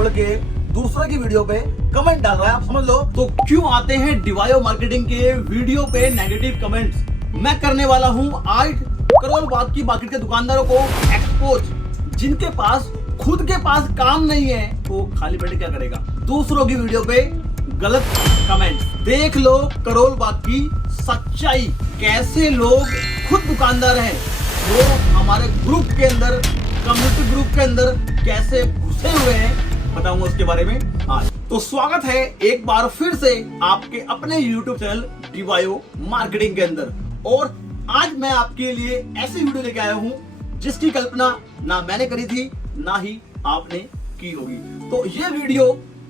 छोड़ के दूसरे की वीडियो पे कमेंट डाल रहा है, आप समझ लो। तो क्यों आते हैं डिवायो मार्केटिंग के वीडियो पे नेगेटिव कमेंट्स? मैं करने वाला हूँ आज करोल बाग की मार्केट के दुकानदारों को एक्सपोज, जिनके पास खुद के पास काम नहीं है तो खाली बैठे क्या करेगा, दूसरों की वीडियो पे गलत कमेंट। देख लो करोल बाग की सच्चाई, कैसे लोग खुद दुकानदार हैं वो हमारे ग्रुप के अंदर, कम्युनिटी ग्रुप के अंदर कैसे घुसे हुए हैं, बताऊंगा उसके बारे में आज। तो स्वागत है एक बार फिर से आपके अपने YouTube चैनल डिवायो मार्केटिंग के अंदर। और आज मैं आपके लिए ऐसी वीडियो लेके आया हूं जिसकी कल्पना ना मैंने करी थी ना ही आपने की होगी। तो ये वीडियो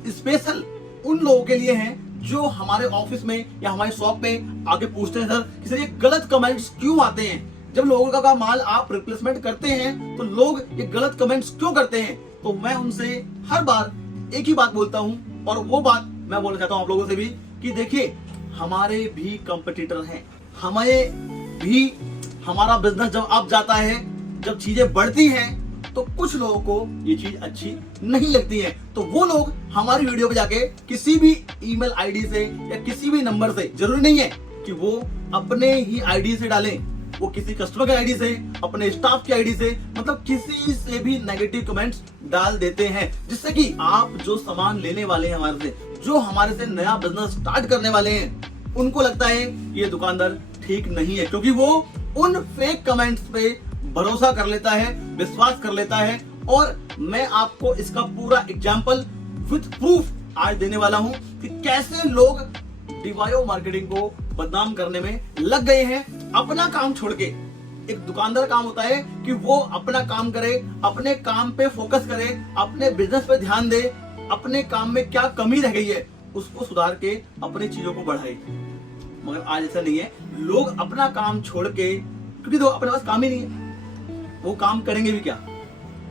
स्पेशल उन लोगों के लिए है जो हमारे ऑफिस में या हमारे शॉप पे आके पूछते हैं, सर कि सर ये गलत कमेंट्स क्यों आते हैं? जब लोगों का माल आप रिप्लेसमेंट करते हैं तो लोग ये गलत कमेंट्स क्यों करते हैं? तो मैं उनसे हर बार एक ही बात बोलता हूं, और वो बात मैं बोलना चाहता हूं आप लोगों से भी कि देखिए, हमारे भी कंपटीटर हैं, हमें भी हमारा बिजनेस जब अप जाता है, जब चीजें बढ़ती हैं, तो कुछ लोगों को ये चीज अच्छी नहीं लगती है। तो वो लोग हमारी वीडियो पे जाके किसी भी ईमेल आईडी से या किसी भी नंबर से, जरूरी नहीं है कि वो अपने ही आईडी से डालें, वो किसी कस्टमर के आईडी से, अपने स्टाफ की आईडी से, मतलब किसी से भी नेगेटिव कमेंट्स डाल देते हैं, जिससे कि आप जो सामान लेने वाले हैं हमारे से, जो हमारे से नया बिजनेस स्टार्ट करने वाले हैं, उनको लगता है कि ये दुकानदार ठीक नहीं है, क्योंकि वो उन फेक कमेंट्स पे भरोसा कर लेता है, विश्वास कर लेता है। और मैं आपको इसका पूरा एग्जाम्पल विद प्रूफ आज देने वाला हूं कि कैसे लोग डिवायो मार्केटिंग को बदनाम करने में लग गए हैं। अपना काम छोड़ के, एक दुकानदार काम होता है कि वो अपना काम करे, अपने काम पे फोकस करे, अपने बिजनेस पे ध्यान दे, अपने काम में क्या कमी रह गई है उसको सुधार के अपनी चीजों को बढ़ाए। मगर आज ऐसा नहीं है, लोग अपना काम छोड़ के, क्योंकि तो अपने पास काम ही नहीं है, वो काम करेंगे भी क्या,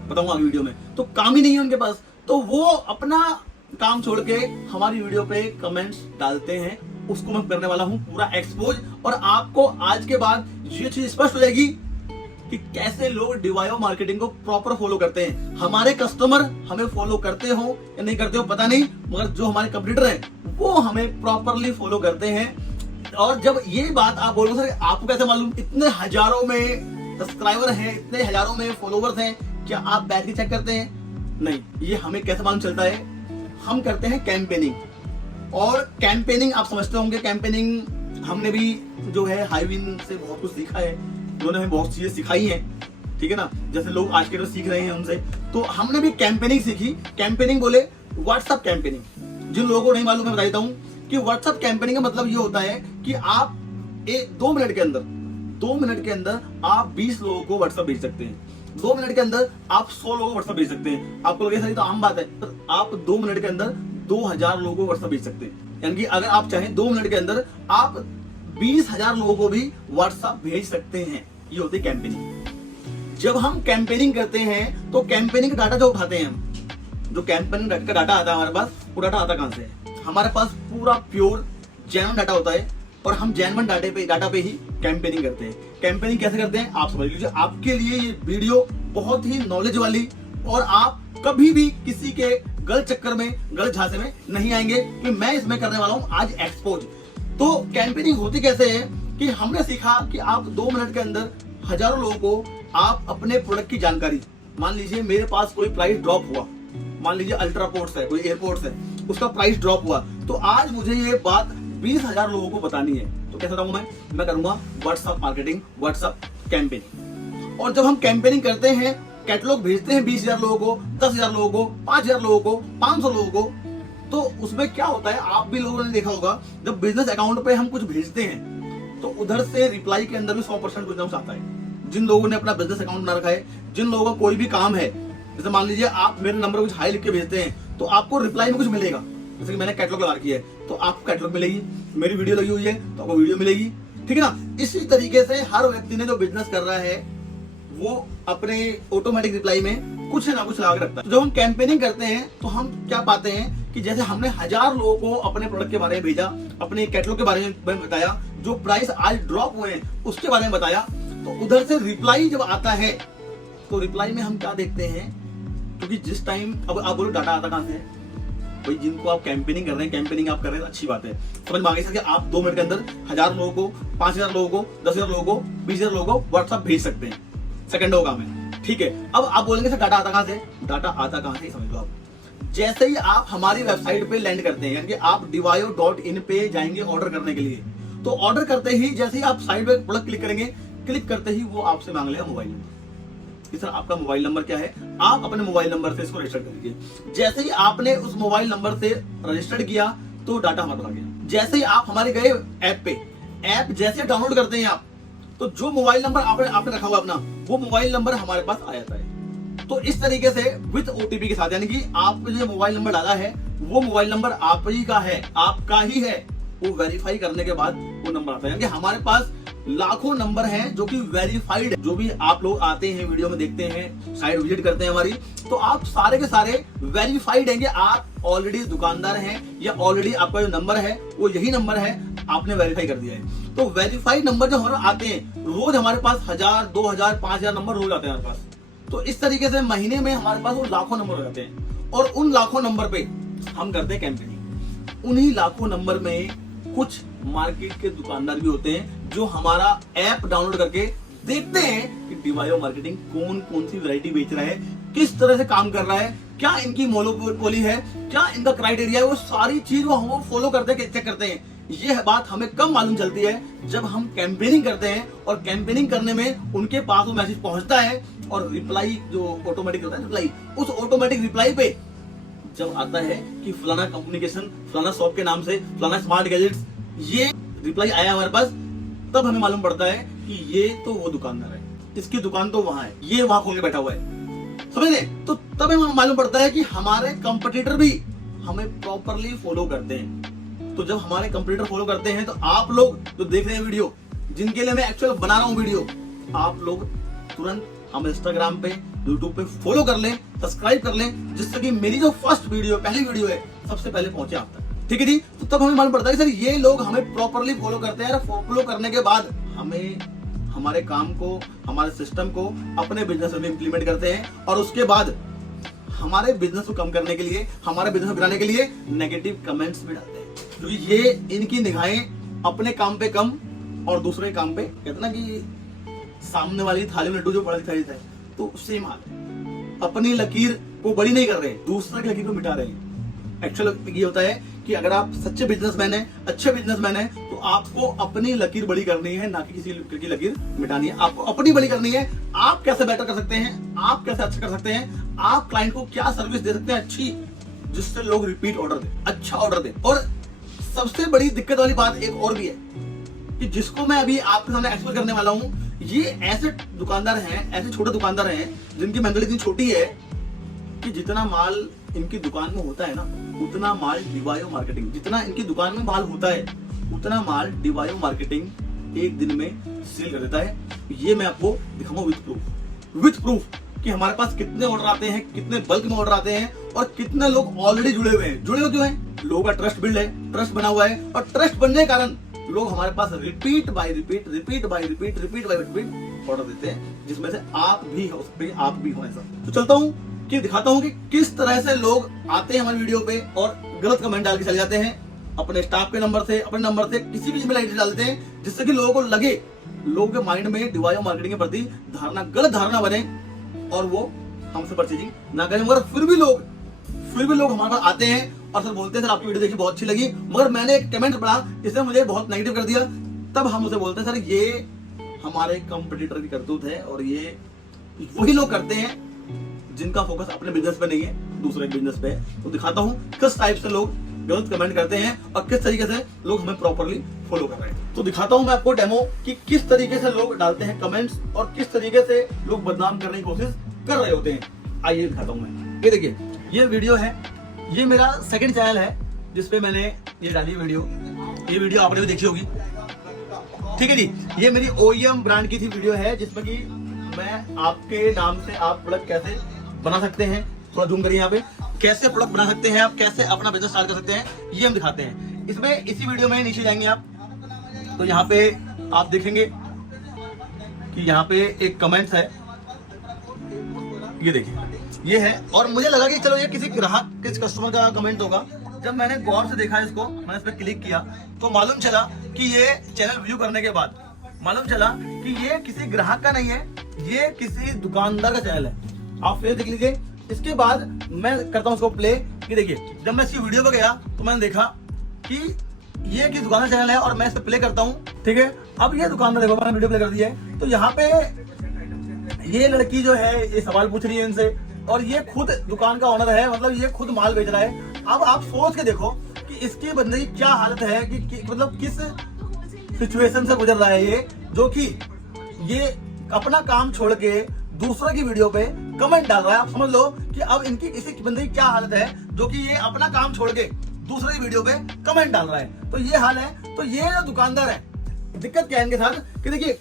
बताऊंगा आगे वीडियो में। तो काम ही नहीं है उनके पास, तो वो अपना काम छोड़ के हमारी वीडियो पे कमेंट्स डालते हैं। उसको मैं करने वाला हूं पूरा एक्सपोज, और आपको आज के बाद ये चीज स्पष्ट हो जाएगी कि कैसे लोग डिवायो मार्केटिंग को प्रॉपर फॉलो करते हैं। हमारे कस्टमर हमें फॉलो करते हो या नहीं करते हो पता नहीं, मगर जो हमारे कंपटीटर हैं वो हमें प्रॉपरली फॉलो करते हैं। और जब ये बात आप बोलो सर आपको कैसे मालूम, इतने हजारों में सब्सक्राइबर हैं, इतने हजारों में फॉलोवर्स हैं, क्या आप बैठ के चेक करते हैं? नहीं, ये हमें कैसे मालूम चलता है? हम करते हैं कैंपेनिंग। और कैंपेनिंग आप समझते होंगे, कैंपेनिंग हमने भी जो है हाईविन से बहुत कुछ सीखा है, उन्होंने हमें बहुत चीजें सिखाई हैं, ठीक है ना, जैसे लोग आज के डेट सीख रहे हैं उनसे, तो हमने भी कैंपेनिंग सीखी। कैंपेनिंग बोले व्हाट्सएप कैंपेनिंग। जिन लोगों को नहीं मालूम मैं बता देता हूँ कि व्हाट्सएप कैंपेनिंग का मतलब ये होता है कि आप 2 मिनट के अंदर आप 20 लोगों को व्हाट्सएप भेज सकते हैं, 2 मिनट के अंदर आप 100 लोगों को व्हाट्सएप भेज सकते हैं। आपको लगे सर तो आम बात है, पर आप 2 मिनट के अंदर 2000 लोगों को व्हाट्सएप भेज सकते हैं। यानी कि अगर आप चाहें 2 मिनट के अंदर आप 20,000 लोगों को भी व्हाट्सएप भेज सकते हैं। ये होती है कैंपेनिंग। जब हम कैंपेनिंग करते हैं तो कैंपेनिंग का डाटा जो उठाते हैं हम, जो कैंपेनिंग का डाटा आता है हमारे पास, वो डाटा आता कहां से है? हमारे पास पूरा प्योर जेन्युइन डाटा होता है, और हम जेन्युइन डाटा पे ही कैंपेनिंग करते हैं। कैंपेनिंग कैसे करते हैं आप समझ लीजिए। आपके लिए ये वीडियो बहुत ही नॉलेज वाली, और आप कभी भी किसी के गलत चक्कर में, गलत झांसे में नहीं आएंगे, कि मैं इसमें करने वाला हूं आज एक्सपोज। तो कैंपेनिंग होती कैसे है कि हमने सीखा कि आप 2 मिनट के अंदर हजारों लोगों को आप अपने प्रोडक्ट की जानकारी, मान लीजिए मेरे पास कोई प्राइस ड्रॉप हुआ, मान लीजिए अल्ट्रापोर्ट्स है, कोई एयरपोर्ट्स है, उसका प्राइस ड्रॉप हुआ, तो आज मुझे ये बात 20,000 लोगों को बतानी है। तो कैसे बताऊंगा मैं करूंगा व्हाट्सएप मार्केटिंग, व्हाट्सएप कैंपेनिंग। और जब हम कैंपेनिंग करते हैं, कैटलॉग भेजते हैं 20,000 लोगों को, 10,000 लोगों को, 5,000 लोगों को, 500 लोगों को, तो उसमें क्या होता है, आप भी लोगों ने देखा होगा, जब बिजनेस अकाउंट पे हम कुछ भेजते हैं तो उधर से रिप्लाई के अंदर भी 100% कुछ ना कुछ आता है। जिन लोगों ने अपना बिजनेस अकाउंट बना रखा है, जिन लोगों का कोई भी काम है, जैसे मान लीजिए आप मेरे नंबर कुछ हाई लिख के भेजते हैं, तो आपको रिप्लाई में कुछ मिलेगा। जैसे कि मैंने कैटलॉग लगा रखी है तो आपको कैटलॉग मिलेगी, मेरी वीडियो लगी हुई है तो आपको वीडियो मिलेगी, ठीक है ना। इसी तरीके से हर व्यक्ति ने जो बिजनेस कर रहा है वो अपने ऑटोमेटिक रिप्लाई में कुछ ना कुछ लगा के रखता है। तो जब हम कैंपेनिंग करते हैं तो हम क्या पाते हैं कि जैसे हमने 1000 लोगों को अपने प्रोडक्ट के बारे में भेजा, अपने कैटलॉग के बारे में बताया, जो प्राइस आज ड्रॉप हुए हैं उसके बारे में बताया, तो उधर से रिप्लाई जब आता है तो रिप्लाई में हम क्या देखते हैं क्योंकि जिस टाइम, अब आप बोलो डाटा आता कहां से है भाई? जिनको आप कैंपेनिंग कर रहे हैं, कैंपेनिंग आप कर रहे हैं, अच्छी बात है, समझ में आ गई सर कि आप 2 मिनट के अंदर 1000 लोगों को, 5000 लोगों को, 10,000 लोगों को, 20,000 लोगों को व्हाट्सएप भेज सकते हैं, सेकंडों का काम है, ठीक है। अब आप बोलेंगे सर डाटा आता कहां से? डाटा आता कहां से समझ लो आप। जैसे ही आप हमारी वेबसाइट पे लैंड करते हैं, यानी कि आप divayo.in पे जाएंगे ऑर्डर करने के लिए, तो ऑर्डर करते ही जैसे ही आप साइड पे प्रोडक्ट क्लिक करेंगे, क्लिक करते ही वो आपसे मांग लेगा मोबाइल नंबर कि सर आपका मोबाइल नंबर क्या है। आप अपने मोबाइल नंबर से इसको रजिस्टर कर दीजिए। जैसे ही आपने उस मोबाइल नंबर से रजिस्टर्ड किया तो डाटा हमारे पास आ गया। जैसे ही आप हमारे गए ऐप पे, ऐप जैसे डाउनलोड करते हैं आप, तो जो मोबाइल नंबर आपने रखा हुआ अपना, वो मोबाइल नंबर हमारे पास आ जाता है। तो इस तरीके से विद ओटीपी के साथ, यानी कि आपने जो मोबाइल नंबर डाला है वो मोबाइल नंबर आप ही का है, आपका ही है, वो वेरीफाई करने के बाद वो नंबर आता है। यानी कि हमारे पास लाखों नंबर हैं जो कि वेरीफाइड है। जो भी आप लोग आते हैं, वीडियो में देखते हैं, साइट विजिट करते हैं हमारी, तो आप सारे के सारे वेरीफाइड हैं। आप ऑलरेडी दुकानदार हैं या ऑलरेडी आपका जो नंबर है वो यही नंबर है, आपने वेरीफाई कर दिया है। तो वेरीफाइड नंबर जो हमारे आते हैं, रोज हमारे पास 1000, 2000, 5000 नंबर रोज आते हैं हमारे पास। तो इस तरीके से महीने में हमारे पास वो लाखों नंबर हो जाते हैं और उन लाखों नंबर पे हम करते हैं कैंपेनिंग। उन्हीं लाखों नंबर में कुछ मार्केट के दुकानदार भी होते हैं जो हमारा ऐप डाउनलोड करके देखते हैं कि डिवायो मार्केटिंग कौन कौन सी वैरायटी बेच रहा है, किस तरह से काम कर रहा है, क्या इनकी मोनोपोली है, क्या इनका क्राइटेरिया है, वो सारी चीज वो हम फॉलो करते हैं, चेक करते हैं। यह बात हमें कब मालूम चलती है? जब हम कैंपेनिंग करते हैं और कैंपेनिंग करने में उनके पास वो मैसेज पहुंचता है और रिप्लाई जो ऑटोमेटिक होता है रिप्लाई, उस ऑटोमेटिक रिप्लाई पे जब आता है कि फलाना कम्युनिकेशन, फलाना शॉप के नाम से, फलाना स्मार्ट गैजेट्स, ये रिप्लाई आया हमारे पास, तब हमें मालूम पड़ता है कि ये तो वो दुकानदार है, इसकी दुकान तो वहां है, ये वहां खोल के बैठा हुआ है, समझ रहे? तो तब हमें मालूम पड़ता है कि हमारे कंपटीटर भी हमें प्रॉपरली फॉलो करते हैं। तो जब हमारे कंपटीटर फॉलो करते हैं तो आप लोग जो देख रहे हैं वीडियो, जिनके लिए मैं एक्चुअल बना रहा हूं वीडियो, आप लोग तुरंत हम इंस्टाग्राम पे, यूट्यूब पे फॉलो कर लें, सब्सक्राइब कर लें, जिससे कि मेरी जो फर्स्ट वीडियो, पहली वीडियो है, सबसे पहले पहुंचे आप तक, ठीक है जी। तो तब हमें मालूम पड़ता है कि सर ये लोग हमें प्रॉपरली फॉलो करते हैं और फॉलो करने के बाद हमें हमारे काम को, हमारे सिस्टम को अपने बिजनेस में इंप्लीमेंट करते हैं और उसके बाद हमारे बिजनेस को कम करने के लिए, हमारे बिजनेस को गिराने के लिए नेगेटिव कमेंट्स भी डालते हैं, क्योंकि ये इनकी निगाहें अपने काम पे कम और दूसरे काम पे, कहते ना कि सामने वाली थाली में लड्डू जो बड़ा दिखाई देता है, तो सेम हाल है। अपनी लकीर को बड़ी नहीं कर रहे, दूसरे की लकीर को मिटा रहे हैं। एक्चुअल ये होता है कि अगर आप सच्चे बिजनेसमैन हैं, अच्छे बिजनेसमैन हैं, तो आपको अपनी लकीर बड़ी करनी है, ना कि किसी की लकीर मिटानी है। आपको अपनी बड़ी करनी है। आप कैसे बेटर कर सकते हैं, आप कैसे अच्छा कर सकते हैं, आप क्लाइंट को क्या सर्विस दे सकते हैं अच्छी, जिससे लोग रिपीट ऑर्डर दे, अच्छा ऑर्डर दे। और सबसे बड़ी दिक्कत वाली बात एक और भी है कि जिसको मैं अभी आपके सामने एक्सप्लेन करने वाला हूं, ये ऐसे दुकानदार हैं, ऐसे छोटे दुकानदार हैं जिनकी मेंटलिटी इतनी छोटी है कि जितना माल इनकी दुकान में होता है ना, उतना माल डिवायो मार्केटिंग, जितना इनकी दुकान में माल होता है उतना माल डिवायो मार्केटिंग एक दिन में सेल कर देता है। ये मैं आपको दिखाऊंगा विथ प्रूफ कि हमारे पास कितने ऑर्डर आते हैं, कितने बल्क में ऑर्डर आते हैं और कितने लोग ऑलरेडी जुड़े हुए हैं। जुड़े हुए क्यों हैं? लोगों का ट्रस्ट बिल्ड है, ट्रस्ट बना हुआ है, और ट्रस्ट बनने के कारण लोग हमारे पास रिपीट बाय रिपीट ऑर्डर देते हैं, जिसमें से आप भी हो सकते हैं, आप भी हो ऐसा। तो चलता हूं कि दिखाता हूं कि किस तरह से लोग आते हैं हमारी वीडियो पे और गलत कमेंट डाल के चले जाते हैं, अपने स्टाफ के नंबर से, अपने नंबर से, किसी भी ईमेल आईडी डाल देते हैं, जिससे कि लोगों को लगे, लोगों के माइंड में डिवायो मार्केटिंग के प्रति धारणा, गलत धारणा बने और वो हमसे परचेजिंग ना करें। मगर फिर भी लोग हमारे पास आते हैं और सर बोलते हैं सर आपकी वीडियो देखी बहुत अच्छी लगी, मगर मैंने एक कमेंट पढ़ा इसने मुझे बहुत नेगेटिव कर दिया। तब हम उसे बोलते हैं सर ये हमारे कंपटीटर की करतूत है और ये वही लोग करते हैं जिनका फोकस अपने बिजनेस पे नहीं है, दूसरे बिजनेस पे है। तो दिखाता हूं किस टाइप से लोग गलत कमेंट करते हैं और किस तरीके से लोग हमें प्रॉपरली फॉलो कर रहे हैं। तो दिखाता हूं मैं आपको डेमो कि किस तरीके से लोग डालते हैं कमेंट्स और किस तरीके से लोग बदनाम करने की कोशिश कर रहे होते हैं। आइए दिखाता हूं मैं। ये देखिए, ये वीडियो है, ये मेरा सेकंड चैनल है जिसपे मैंने ये डाली वीडियो। ये वीडियो आपने भी देखी होगी, ठीक है जी। ये मेरी OEM ब्रांड की थी वीडियो है, जिसमें कि मैं आपके नाम से आप प्रोडक्ट कैसे बना सकते हैं, थोड़ा जूम करिए यहाँ पे, कैसे प्रोडक्ट बना सकते हैं आप, कैसे अपना बिजनेस स्टार्ट कर सकते हैं, ये हम दिखाते हैं इसमें। इसी वीडियो में नीचे जाएंगे आप तो यहाँ पे आप देखेंगे कि यहाँ पे एक कमेंट्स है, ये देखिए ये है। और मुझे लगा कि चलो ये किसी ग्राहक किस कस्टमर का कमेंट होगा। जब मैंने गौर से देखा इसको, मैंने इस पर क्लिक किया तो मालूम चला कि ये चैनल व्यू करने के बाद मालूम चला कि ये किसी ग्राहक का नहीं है, ये किसी दुकानदार का चैनल है। आप फिर देख लीजिए। इसके बाद मैं करता हूँ उसको प्ले कि देखिए जब मैं इसकी वीडियो पर गया तो मैंने देखा कि ये किस दुकानदार चैनल है और मैं इस पर प्ले करता हूँ। ठीक है, अब ये दुकानदार देखो, मैंने वीडियो प्ले कर दिया है। तो यहाँ पे ये लड़की जो है ये सवाल पूछ रही है इनसे, और ये खुद दुकान का ओनर है, मतलब ये खुद माल बेच रहा है। अब आप सोच के देखो कि इसकी बंदे की क्या हालत है कि मतलब किस सिचुएशन से गुजर रहा है ये, जो कि ये अपना काम छोड़ के दूसरे की वीडियो पे कमेंट डाल रहा है। आप समझ लो कि अब इनकी इसी बंदे की क्या हालत है, जो कि ये अपना काम छोड़ के दूसरे की वीडियो पे कमेंट डाल रहा है। तो ये हाल है। तो ये जो दुकानदार है, दिक्कत क्या है इनके साथ कि देखिए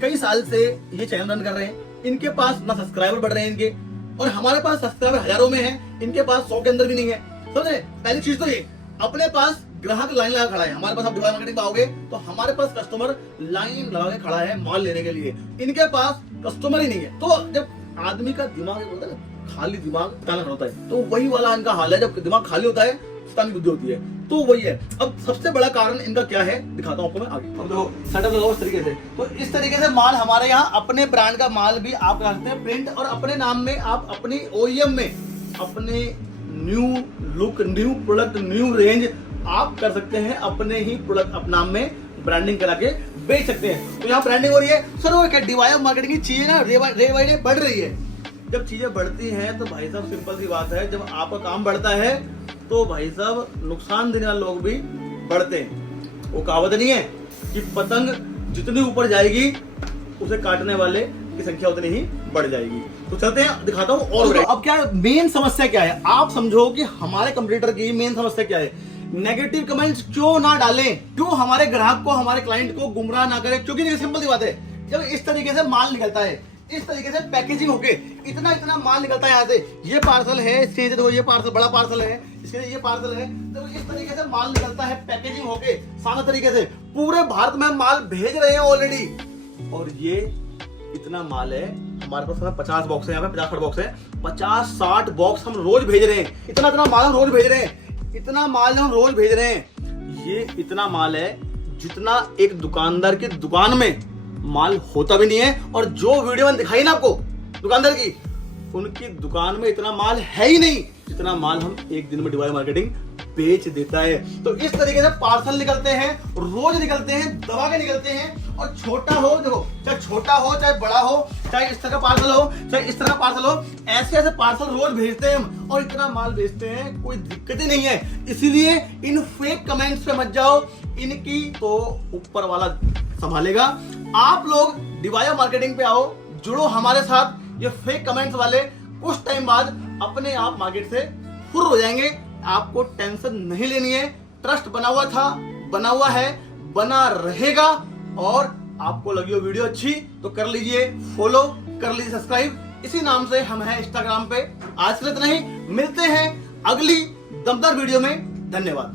कई साल से ये चैनल रन कर रहे हैं, इनके पास ना सब्सक्राइबर बढ़ रहे हैं इनके, और हमारे पास सब्सक्राइबर हजारों में है, इनके पास 100 के अंदर भी नहीं है। समझे? पहली चीज तो ये, अपने पास ग्राहक लाइन लगा खड़ा है। हमारे पास आप डिवायो मार्केटिंग पे आओगे तो हमारे पास कस्टमर लाइन लगा के खड़ा है माल लेने के लिए, इनके पास कस्टमर ही नहीं है। तो जब आदमी का दिमाग बोलता है ना, खाली दिमाग ताना होता है, तो वही वाला इनका हाल है। जब दिमाग खाली होता है शैतानी बुद्धि होती है, तो वही है। अब सबसे बड़ा कारण इनका क्या है दिखाता हूँ आपको मैं आगे। अब देखो सेटअप लगाओ इस तरीके से। तो इस तरीके से माल हमारे यहाँ, अपने ब्रांड का माल भी आप कर सकते हैं प्रिंट, और अपने नाम में आप अपनी OEM में अपने new look, new product, new range आप कर सकते हैं। अपने ही प्रोडक्ट अपने नाम में ब्रांडिंग करा के बेच सकते हैं। तो यहाँ ब्रांडिंग हो रही है। सर वो क्या डिवायो मार्केटिंग की चीजें ना डे बाय डे बढ़ रही है। जब चीजें बढ़ती हैं तो भाई साहब सिंपल सी बात है, जब आपका काम बढ़ता है तो भाई साहब नुकसान देने वाले लोग भी बढ़ते हैं। वो कहावत नहीं है कि पतंग जितनी ऊपर जाएगी उसे काटने वाले की संख्या उतनी ही बढ़ जाएगी। तो चलते हैं, दिखाता हूँ। और अब क्या मेन समस्या क्या है, आप समझो कि हमारे कंप्यूटर की मेन समस्या क्या है। नेगेटिव कमेंट्स क्यों ना डालें, क्यों हमारे ग्राहक को, हमारे क्लाइंट को गुमराह ना करें। क्योंकि देखिए सिंपल सी बात है, जब इस तरीके से माल निकलता है, इस तरीके से पैकेजिंग होके इतना माल निकलता है यहाँ से, ये पार्सल है, इसके देखो ये पार्सल बड़ा पार्सल है, इसके ये पार्सल है, तो इस तरीके से माल निकलता है पैकेजिंग होके सारा तरीके से। पूरे भारत में माल भेज रहे हैं ऑलरेडी, और ये इतना माल है हमारे पास 50 बॉक्स है, यहाँ पे 50-60 बॉक्स है, 50-60 बॉक्स हम रोज भेज रहे हैं। इतना माल हम रोज भेज रहे हैं, इतना माल हम रोज भेज रहे हैं। ये इतना माल है जितना एक दुकानदार की दुकान में माल होता भी नहीं है। और जो वीडियो मैंने दिखाई ना आपको दुकानदार की, उनकी दुकान में इतना माल है ही नहीं जितना माल हम एक दिन में डिवायो मार्केटिंग बेच देता है। तो इस तरीके से पार्सल निकलते हैं, रोज निकलते हैं, दबा के निकलते हैं। और छोटा हो, देखो चाहे छोटा हो चाहे बड़ा हो, चाहे इस तरह का पार्सल हो चाहे इस तरह का पार्सल हो, ऐसे ऐसे पार्सल रोज भेजते हैं हम, और इतना माल भेजते हैं, कोई दिक्कत ही नहीं है। इसीलिए इन फेक कमेंट्स पे मत जाओ, इनकी तो ऊपर वाला संभालेगा। आप लोग डिवायो मार्केटिंग पे आओ, जुड़ो हमारे साथ। ये फेक कमेंट्स वाले कुछ टाइम बाद अपने आप मार्केट से फुर हो जाएंगे। आपको टेंशन नहीं लेनी है। ट्रस्ट बना हुआ था, बना हुआ है, बना रहेगा। और आपको लगी हो वीडियो अच्छी तो कर लीजिए फॉलो, कर लीजिए सब्सक्राइब। इसी नाम से हम हैं इंस्टाग्राम पे। आज के लिए इतना ही, मिलते हैं अगली दमदार वीडियो में। धन्यवाद।